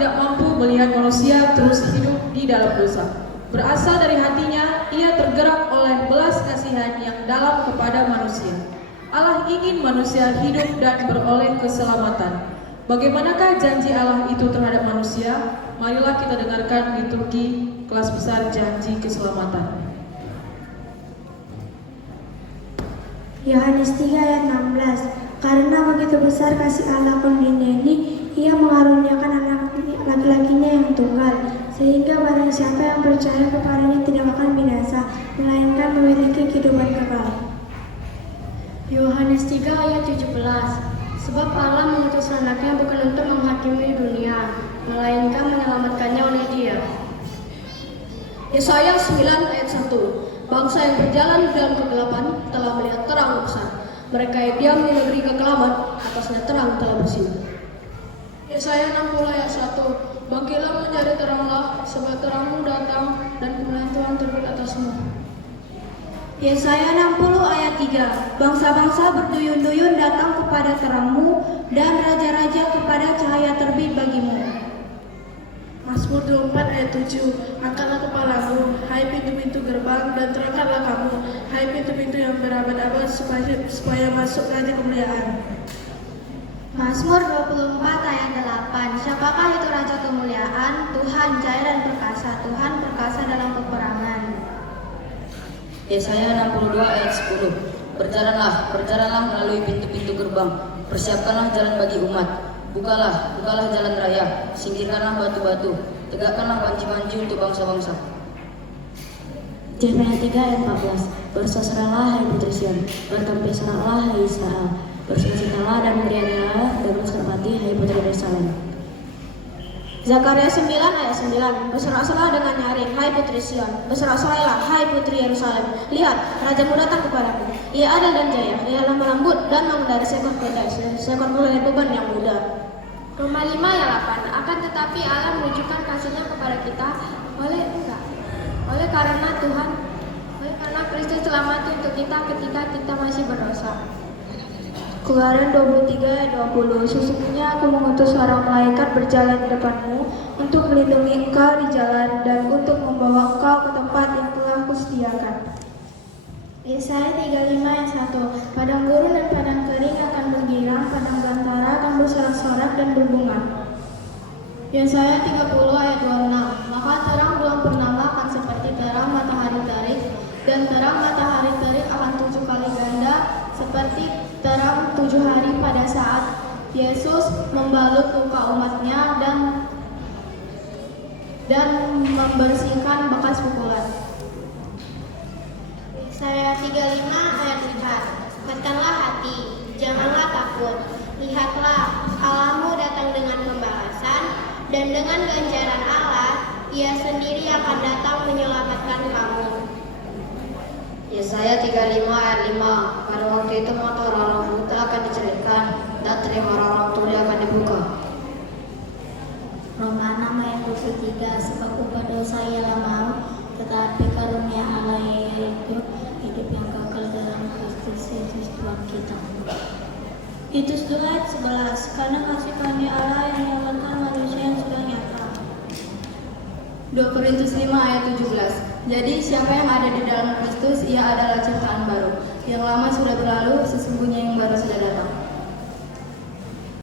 tidak mampu melihat manusia terus hidup di dalam dosa. Berasal dari hatinya, ia tergerak oleh belas kasihan yang dalam kepada manusia. Allah ingin manusia hidup dan beroleh keselamatan. Bagaimanakah janji Allah itu terhadap manusia? Marilah kita dengarkan liturgi kelas besar janji keselamatan. Yohanes 3 ayat 16. Karena begitu besar kasih Allah ke dunia ini, ia mengaruniakan anak laki-lakinya yang tunggal, sehingga barang siapa yang percaya kepadanya tidak akan binasa, melainkan memiliki kehidupan kekal. Yohanes 3 ayat 17. Sebab Allah mengutus anaknya bukan untuk menghakimi dunia, melainkan menyelamatkannya oleh Dia. Yesaya 9 ayat 1. Bangsa yang berjalan di dalam kegelapan telah melihat terang besar. Mereka yang diam di negeri kekelaman, atasnya terang telah bersinar. Yesaya 60 ayat 1. Bangkitlah menjadi teranglah, sebab terangmu datang dan kemuliaan Tuhan terbit atasmu. Yesaya 60 ayat 3. Bangsa-bangsa berduyun-duyun datang kepada terangmu, dan raja-raja kepada cahaya terbit bagimu. Mazmur 24 ayat 7. Angkatlah kepalamu, hai pintu-pintu gerbang, dan terangkanlah kamu, hai pintu-pintu yang berabad-abad, supaya masuk raja kemuliaan. Mazmur 24 ayat 8. Siapakah itu raja kemuliaan? Tuhan jaya dan perkasa, Tuhan perkasa dalam peperangan. Yesaya 62 ayat 10. Berjalanlah melalui pintu-pintu gerbang, persiapkanlah jalan bagi umat. Bukalah jalan raya, singkirkanlah batu-batu, tegakkanlah panci-panci untuk bangsa-bangsa. Jeremia 3 ayat 14. Bersosoranlah hai putri Sion, bertempesanlah hai Israel, bersukacitalah dan berianilah dan berserpati hai putri Yerusalem. Zakaria 9 ayat 9. Bersorak-sorailah dengan nyaring, hai putri Sion, bersorak-sorailah hai putri Yerusalem. Lihat, rajamu datang kepadamu. Ia adil dan jaya, ia lemah lembut dan mengendari seekor keledai, seekor keledai beban yang muda. Roma 5 ayat 8. Akan tetapi Allah menunjukkan kasihnya kepada kita oleh karena Kristus telah mati untuk kita ketika kita masih berdosa. Keluaran 23 ayat 20. Sesungguhnya aku mengutus seorang malaikat berjalan di depanmu untuk melindungi engkau di jalan dan untuk membawa engkau ke tempat yang telah kusediakan. Yesaya 35 ayat 1. Padang gurun dan padang kering akan bergirang, padang belantara akan bersorak-sorak dan berbunga. Yesaya 30 ayat 26. Maka terang bulan purnama akan seperti terang matahari terik, dan terang matahari terik akan 7 kali ganda seperti terang 7 hari pada saat Yesus membalut luka umatnya dan membersihkan bekas pukulan. Yesaya 35 ayat 4. Kuatkanlah hati, janganlah takut. Lihatlah, Allahmu datang dengan pembalasan, dan dengan ganjaran Allah, Ia sendiri akan datang menyelamatkan kamu. Yesaya 35 ayat 5. Pada waktu itu mata orang-orang buta akan dicerahkan, dan telinga orang-orang tuli akan dibuka. Roma 6 ayat 23. Sebab upah dosa ialah maut, tetapi karunia Allah yaitu hidup yang kekal dalam Kristus Yesus Tuhan kita. Titus 2 ayat 11. Karena kasih karunia Allah yang menyelamatkan manusia yang sudah nyata. 2 Korintus 5 ayat 17. Jadi siapa yang ada di dalam Kristus, ia adalah ciptaan baru. Yang lama sudah berlalu, sesungguhnya yang baru